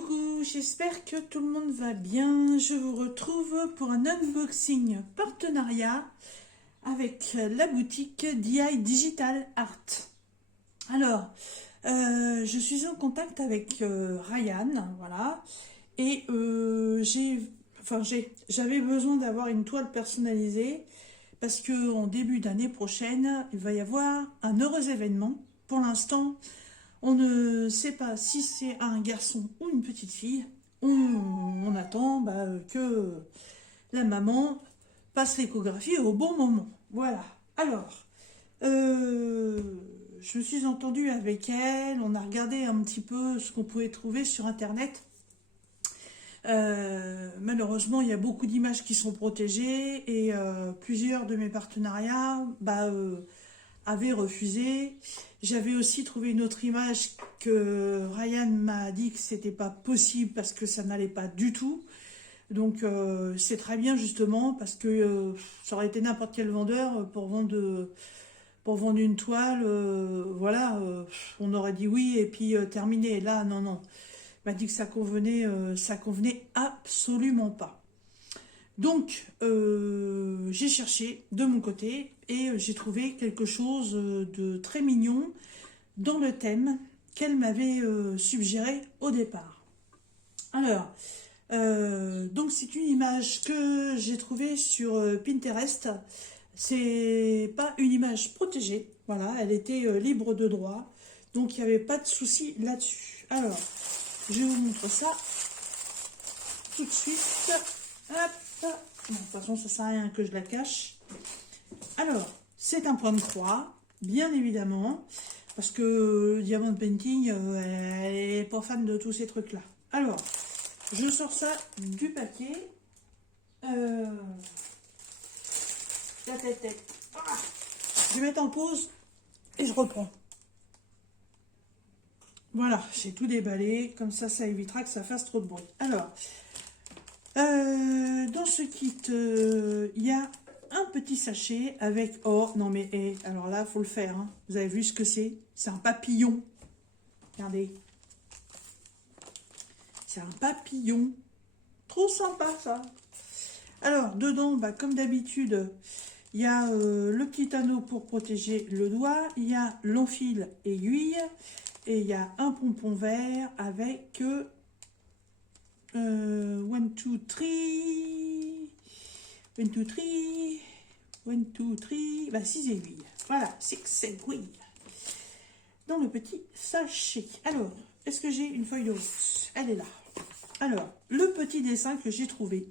Coucou, j'espère que tout le monde va bien. Je vous retrouve pour un unboxing partenariat avec la boutique DI Digital Art. Alors, je suis en contact avec Ryan, voilà, et j'avais besoin d'avoir une toile personnalisée parce que en début d'année prochaine, il va y avoir un heureux événement. Pour l'instant, on ne sait pas si c'est un garçon ou une petite fille. On attend que la maman passe l'échographie au bon moment. Voilà. Alors, je me suis entendue avec elle. On a regardé un petit peu ce qu'on pouvait trouver sur Internet. Malheureusement, il y a beaucoup d'images qui sont protégées et plusieurs de mes partenariats avaient refusé. J'avais aussi trouvé une autre image que Ryan m'a dit que c'était pas possible parce que ça n'allait pas du tout. Donc c'est très bien justement parce que ça aurait été n'importe quel vendeur pour vendre une toile, on aurait dit oui et puis terminé. Là, non. Il m'a dit que ça convenait absolument pas. Donc, j'ai cherché de mon côté et j'ai trouvé quelque chose de très mignon dans le thème qu'elle m'avait suggéré au départ. Alors, donc c'est une image que j'ai trouvée sur Pinterest. C'est pas une image protégée, voilà, elle était libre de droit, donc il n'y avait pas de souci là-dessus. Alors, je vous montre ça tout de suite. Hop. Bon, de toute façon, ça sert à rien que je la cache. Alors, c'est un point de croix, bien évidemment, parce que Diamond Painting, elle n'est pas fan de tous ces trucs-là. Alors, je sors ça du paquet. Je vais mettre en pause et je reprends. Voilà, j'ai tout déballé, comme ça évitera que ça fasse trop de bruit. Alors, dans ce kit, il y a un petit sachet avec... Oh, non mais, alors là, faut le faire. Hein. Vous avez vu ce que c'est? C'est un papillon. Regardez. C'est un papillon. Trop sympa, ça. Alors, dedans, comme d'habitude, il y a le petit anneau pour protéger le doigt. Il y a l'enfil aiguille. Et il y a un pompon vert avec... 1, 2, 3, 1, 2, 3, 1, 2, 3, 6 aiguilles. Voilà, 6 aiguilles. Dans le petit sachet. Alors, est-ce que j'ai une feuille de route? Elle est là. Alors, le petit dessin que j'ai trouvé,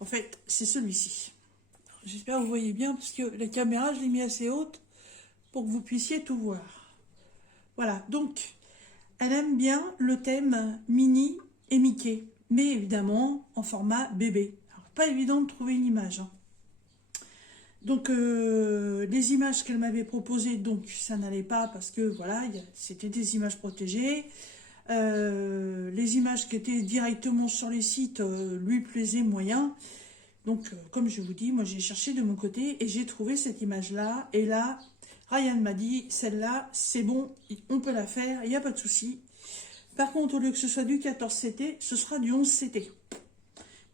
en fait, c'est celui-ci. J'espère que vous voyez bien, parce que la caméra, je l'ai mis assez haute pour que vous puissiez tout voir. Voilà, donc, elle aime bien le thème Minnie et Mickey. Mais évidemment en format bébé. Alors, pas évident de trouver une image. Hein. Donc les images qu'elle m'avait proposées, donc ça n'allait pas parce que voilà, c'était des images protégées. Les images qui étaient directement sur les sites lui plaisaient moyen. Donc comme je vous dis, moi j'ai cherché de mon côté et j'ai trouvé cette image-là. Et là, Ryan m'a dit, celle-là, c'est bon, on peut la faire, il n'y a pas de souci. Par contre, au lieu que ce soit du 14 CT, ce sera du 11 CT.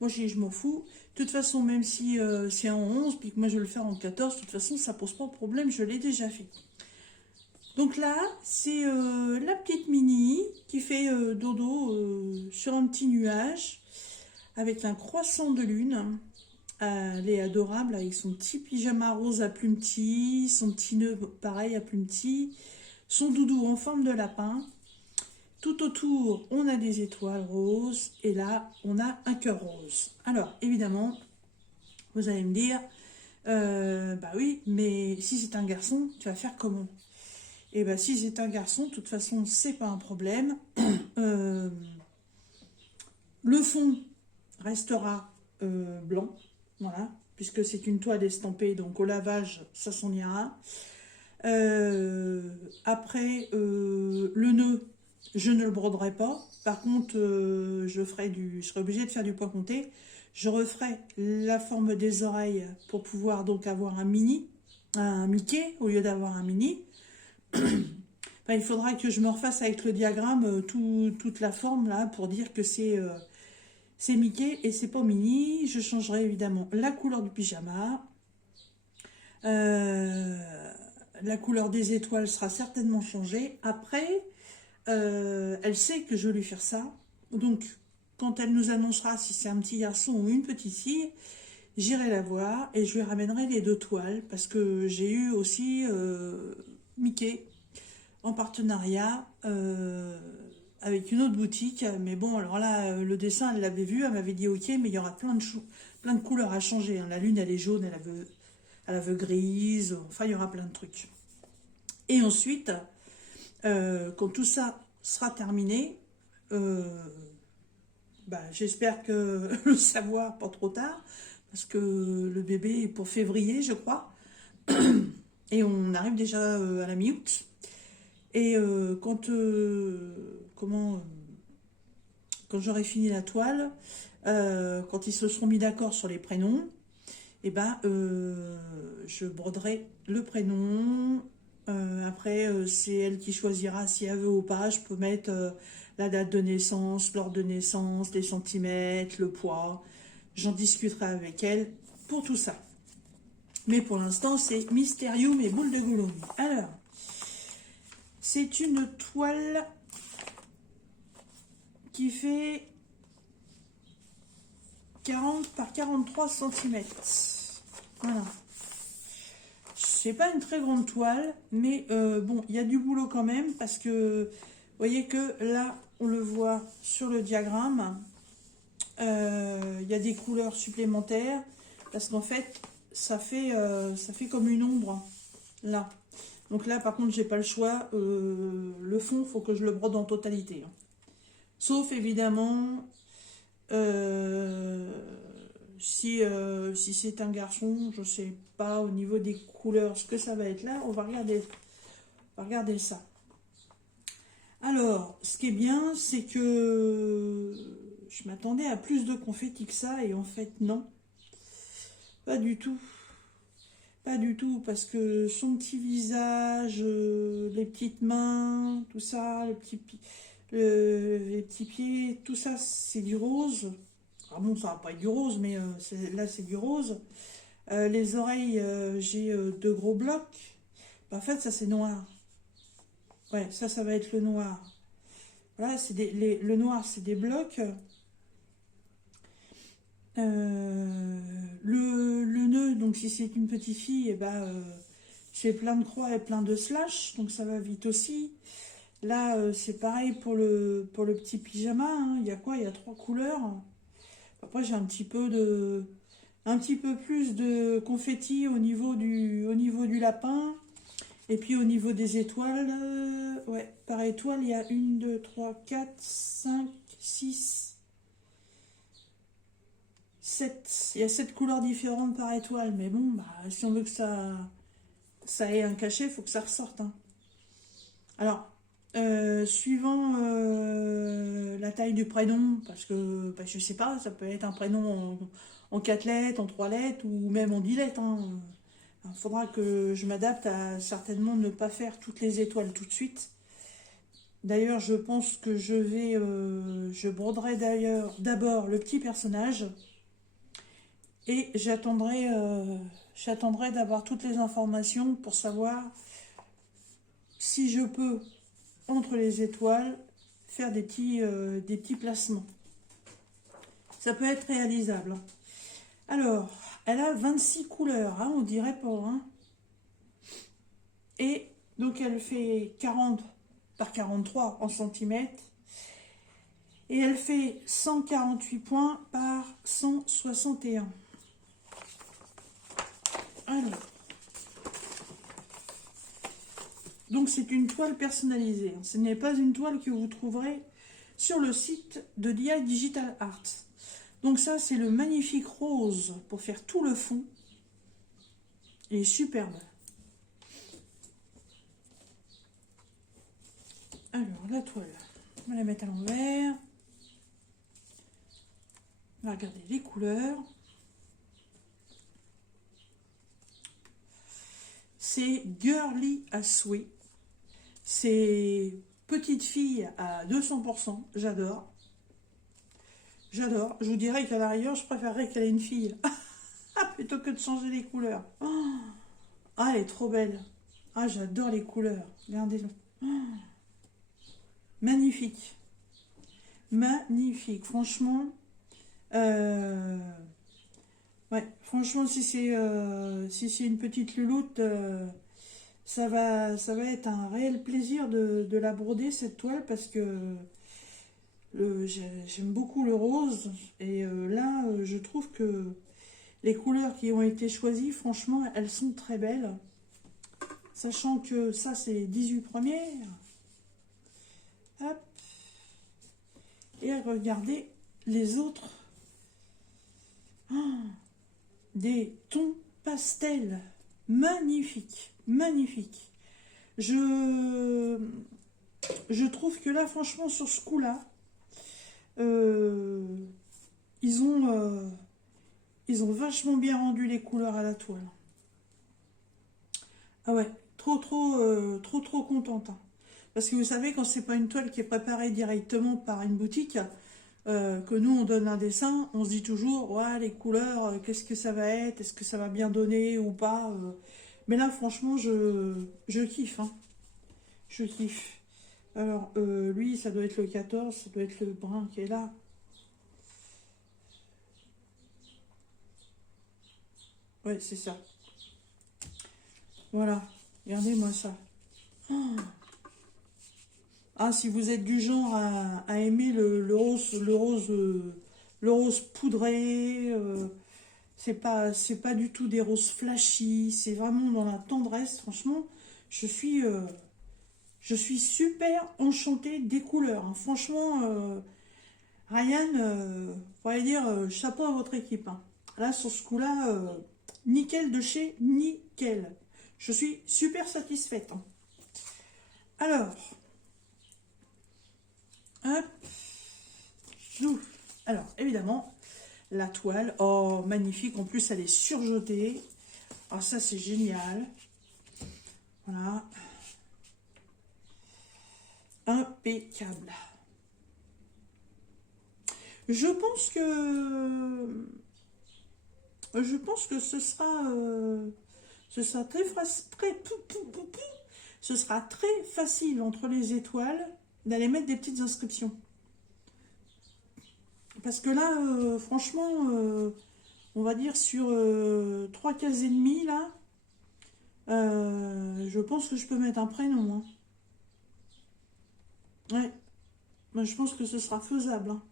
Moi, je m'en fous. De toute façon, même si c'est en 11, puis que moi je vais le faire en 14, de toute façon, ça pose pas de problème, je l'ai déjà fait. Donc là, c'est la petite Minnie qui fait dodo sur un petit nuage avec un croissant de lune. Elle est adorable avec son petit pyjama rose à plumes petits, son petit nœud pareil à plumes petits, son doudou en forme de lapin. Tout autour, on a des étoiles roses et là, on a un cœur rose. Alors, évidemment, vous allez me dire, oui, mais si c'est un garçon, tu vas faire comment? Et si c'est un garçon, de toute façon, c'est pas un problème. Le fond restera blanc, voilà, puisque c'est une toile estampée, donc au lavage, ça s'en ira. Après, le nœud, je ne le broderai pas. Par contre, je serai obligée de faire du point compté. Je referai la forme des oreilles pour pouvoir donc avoir un Mickey au lieu d'avoir un Minnie. Enfin, il faudra que je me refasse avec le diagramme toute la forme là pour dire que c'est Mickey et c'est pas Minnie. Je changerai évidemment la couleur du pyjama. La couleur des étoiles sera certainement changée. Après, elle sait que je vais lui faire ça. Donc, quand elle nous annoncera si c'est un petit garçon ou une petite fille, j'irai la voir et je lui ramènerai les 2 toiles parce que j'ai eu aussi Mickey en partenariat avec une autre boutique. Mais bon, alors là, le dessin, elle l'avait vu, elle m'avait dit ok, mais il y aura plein de couleurs à changer. Hein. La lune, elle est jaune, elle veut grise, enfin, il y aura plein de trucs. Et ensuite, quand tout ça sera terminé, j'espère que le savoir pas trop tard, parce que le bébé est pour février, je crois, et on arrive déjà à la mi-août. Et quand j'aurai fini la toile, quand ils se seront mis d'accord sur les prénoms, et je broderai le prénom. Après, c'est elle qui choisira si elle veut ou pas. Je peux mettre la date de naissance, l'ordre de naissance, les centimètres, le poids. J'en discuterai avec elle pour tout ça. Mais pour l'instant, c'est Mysterium et boule de goulot. Alors, c'est une toile qui fait 40 par 43 cm. Voilà. C'est pas une très grande toile, mais bon, il y a du boulot quand même, parce que vous voyez que là, on le voit sur le diagramme, il y a des couleurs supplémentaires, parce qu'en fait, ça fait comme une ombre, là. Donc là, par contre, j'ai pas le choix, le fond, il faut que je le brode en totalité. Hein. Sauf, évidemment, si c'est un garçon, je sais pas au niveau des couleurs ce que ça va être là. On va regarder ça. Alors, ce qui est bien, c'est que je m'attendais à plus de confetti que ça, et en fait, non. Pas du tout. Pas du tout, parce que son petit visage, les petites mains, tout ça, les petits pieds, tout ça, c'est du rose. Ah bon, ça va pas être du rose, mais là, c'est du rose. Les oreilles, j'ai 2 gros blocs. En fait, ça, c'est noir. Ouais, ça va être le noir. Voilà, le noir, c'est des blocs. Le nœud, donc si c'est une petite fille, c'est plein de croix et plein de slash, donc ça va vite aussi. Là, c'est pareil pour le petit pyjama. Hein. Il y a quoi? Il y a 3 couleurs. Après, j'ai un petit peu plus de confetti au niveau du lapin. Et puis au niveau des étoiles, ouais, par étoile, il y a 1, 2, 3, 4, 5, 6, 7. Il y a 7 couleurs différentes par étoile. Mais bon, si on veut que ça ait un cachet, il faut que ça ressorte. Hein. Alors, suivant la taille du prénom, parce que je sais pas, ça peut être un prénom en 4 lettres, en 3 lettres, ou même en 10 lettres. Hein. Il faudra que je m'adapte à certainement ne pas faire toutes les étoiles tout de suite. D'ailleurs, je pense que je broderai d'abord le petit personnage, et j'attendrai d'avoir toutes les informations pour savoir si je peux, entre les étoiles, faire des petits placements. Ça peut être réalisable. Alors, elle a 26 couleurs, hein, on dirait pas. Hein. Et donc, elle fait 40 par 43 en centimètres. Et elle fait 148 points par 161. Alors. Donc, c'est une toile personnalisée. Ce n'est pas une toile que vous trouverez sur le site de DI Digital Art. Donc ça, c'est le magnifique rose pour faire tout le fond. Il est superbe. Alors, la toile, on va la mettre à l'envers. On va regarder les couleurs. C'est girly à souhait. C'est petite fille à 200%. J'adore. J'adore. Je vous dirais qu'à l'arrière, je préférerais qu'elle ait une fille. Plutôt que de changer les couleurs. Oh, ah, elle est trop belle. Ah, j'adore les couleurs. Regardez-le. Oh, magnifique. Magnifique. Franchement, euh, ouais, franchement, si c'est une petite louloute, ça va être un réel plaisir de la broder, cette toile, parce que j'aime beaucoup le rose. Et là, je trouve que les couleurs qui ont été choisies, franchement, elles sont très belles. Sachant que ça, c'est 18 premières. Hop. Et regardez les autres. Oh, des tons pastels. Magnifiques. Magnifiques. Je trouve que là, franchement, sur ce coup-là, ils ont vachement bien rendu les couleurs à la toile. Ah ouais, trop contente, hein. Parce que vous savez, quand c'est pas une toile qui est préparée directement par une boutique, que nous on donne un dessin, on se dit toujours, ouais, les couleurs, qu'est-ce que ça va être, est-ce que ça va bien donner ou pas. Mais là, franchement, je kiffe, hein. Je kiffe. Alors, lui, ça doit être le 14, ça doit être le brun qui est là. Ouais, c'est ça. Voilà, regardez-moi ça. Oh. Ah, si vous êtes du genre à aimer le rose poudré, c'est pas du tout des roses flashy, c'est vraiment dans la tendresse. Franchement, je suis, euh, je suis super enchantée des couleurs, hein. Franchement, Ryan, pourrait dire chapeau à votre équipe, hein. Là, sur ce coup-là, nickel de chez nickel. Je suis super satisfaite, hein. Alors, hop, nous. Alors, évidemment, la toile. Oh, magnifique. En plus, elle est surjotée. Oh, ça, c'est génial. Voilà. Impeccable. Je pense que... ce sera ce sera très facile entre les étoiles d'aller mettre des petites inscriptions. Parce que là, franchement, on va dire sur 3 cases et demie, là, je pense que je peux mettre un prénom, hein. Ouais, moi, je pense que ce sera faisable, hein.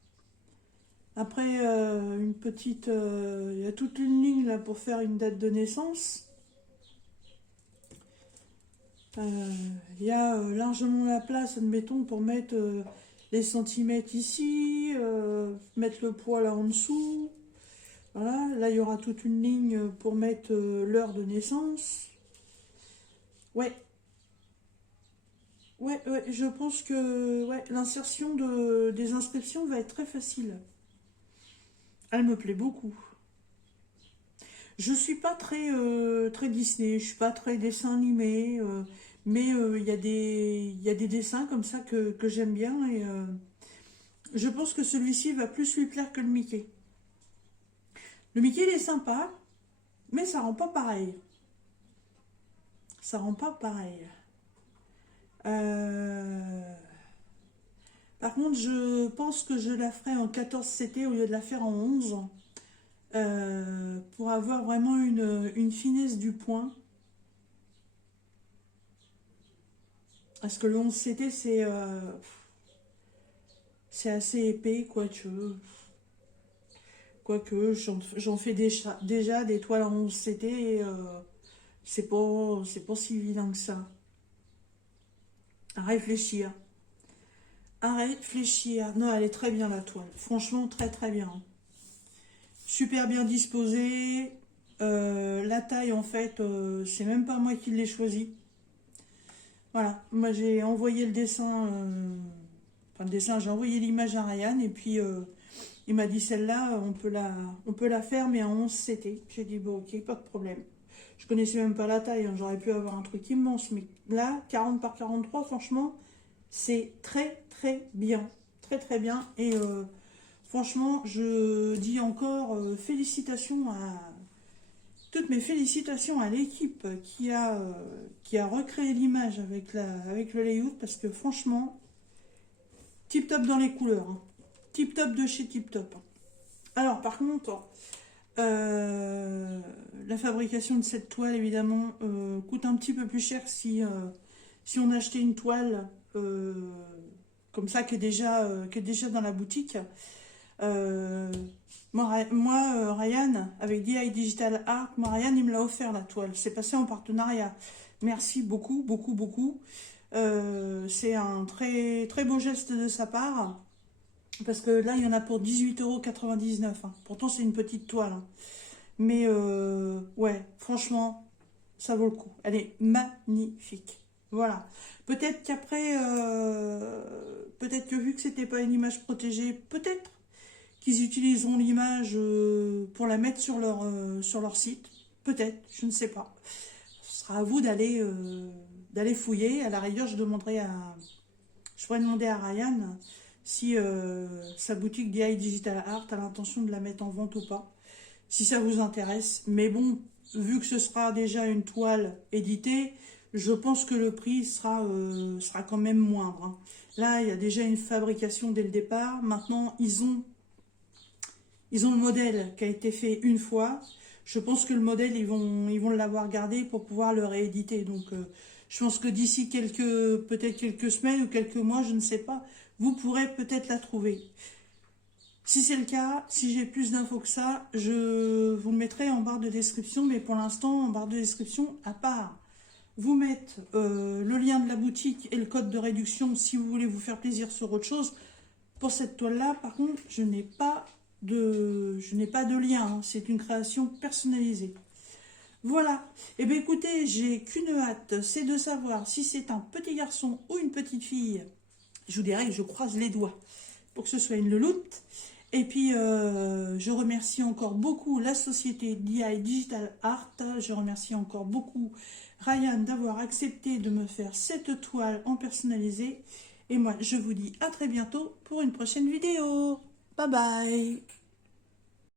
Après, une petite... il y a toute une ligne là pour faire une date de naissance. Il y a largement la place, admettons, pour mettre les centimètres ici, mettre le poids là en dessous. Voilà, là il y aura toute une ligne pour mettre l'heure de naissance. Ouais, ouais, je pense que ouais, l'insertion des inscriptions va être très facile. Elle me plaît beaucoup. Je suis pas très Disney, je suis pas très dessin animé, mais il y a des dessins comme ça que j'aime bien et je pense que celui-ci va plus lui plaire que le Mickey. Le Mickey il est sympa, mais ça rend pas pareil. Ça rend pas pareil. Euh, Par contre, je pense que je la ferai en 14 CT au lieu de la faire en 11, pour avoir vraiment une finesse du point. Parce que le 11 CT, c'est assez épais, quoique j'en fais déjà des toiles en 11 CT, et c'est pas si vilain que ça. À réfléchir. À réfléchir. Non, elle est très bien la toile. Franchement, très bien. Super bien disposée. La taille, en fait, c'est même pas moi qui l'ai choisie. Voilà, moi j'ai envoyé le dessin, enfin le dessin, j'ai envoyé l'image à Ryan et puis il m'a dit celle-là, on peut la faire mais en 11 CT. J'ai dit bon ok, pas de problème. Je connaissais même pas la taille, hein, j'aurais pu avoir un truc immense. Mais là, 40 par 43, franchement, c'est très très bien. Très très bien. Et franchement, je dis encore félicitations à... Toutes mes félicitations à l'équipe qui a recréé l'image avec le layout. Parce que franchement, tip top dans les couleurs. Hein. Tip top de chez tip top. Alors par contre... la fabrication de cette toile évidemment coûte un petit peu plus cher si on achetait une toile comme ça qui est déjà dans la boutique. Ryan avec DI Digital Art, Ryan il me l'a offert la toile, c'est passé en partenariat, merci beaucoup beaucoup beaucoup. C'est un très très beau geste de sa part. Parce que là, il y en a pour 18,99 €. Hein. Pourtant, c'est une petite toile. Hein. Mais ouais, franchement, ça vaut le coup. Elle est magnifique. Voilà. Peut-être qu'après, peut-être que vu que c'était pas une image protégée, peut-être qu'ils utiliseront l'image pour la mettre sur leur site. Peut-être, je ne sais pas. Ce sera à vous d'aller fouiller. À la rigueur, je pourrais demander à Ryan si sa boutique DI Digital Art a l'intention de la mettre en vente ou pas, si ça vous intéresse. Mais bon, vu que ce sera déjà une toile éditée, je pense que le prix sera quand même moindre. Hein. Là, il y a déjà une fabrication dès le départ. Maintenant, ils ont le modèle qui a été fait une fois. Je pense que le modèle, ils vont l'avoir gardé pour pouvoir le rééditer. Donc, je pense que d'ici peut-être quelques semaines ou quelques mois, je ne sais pas, vous pourrez peut-être la trouver. Si c'est le cas, si j'ai plus d'infos que ça, je vous le mettrai en barre de description. Mais pour l'instant, en barre de description, à part vous mettre le lien de la boutique et le code de réduction si vous voulez vous faire plaisir sur autre chose. Pour cette toile-là, par contre, je n'ai pas de lien. Hein. C'est une création personnalisée. Voilà. Eh bien, écoutez, j'ai qu'une hâte, c'est de savoir si c'est un petit garçon ou une petite fille. Je vous dirais que je croise les doigts pour que ce soit une louloute. Et puis, je remercie encore beaucoup la société DI Digital Art. Je remercie encore beaucoup Ryan d'avoir accepté de me faire cette toile en personnalisé. Et moi, je vous dis à très bientôt pour une prochaine vidéo. Bye bye.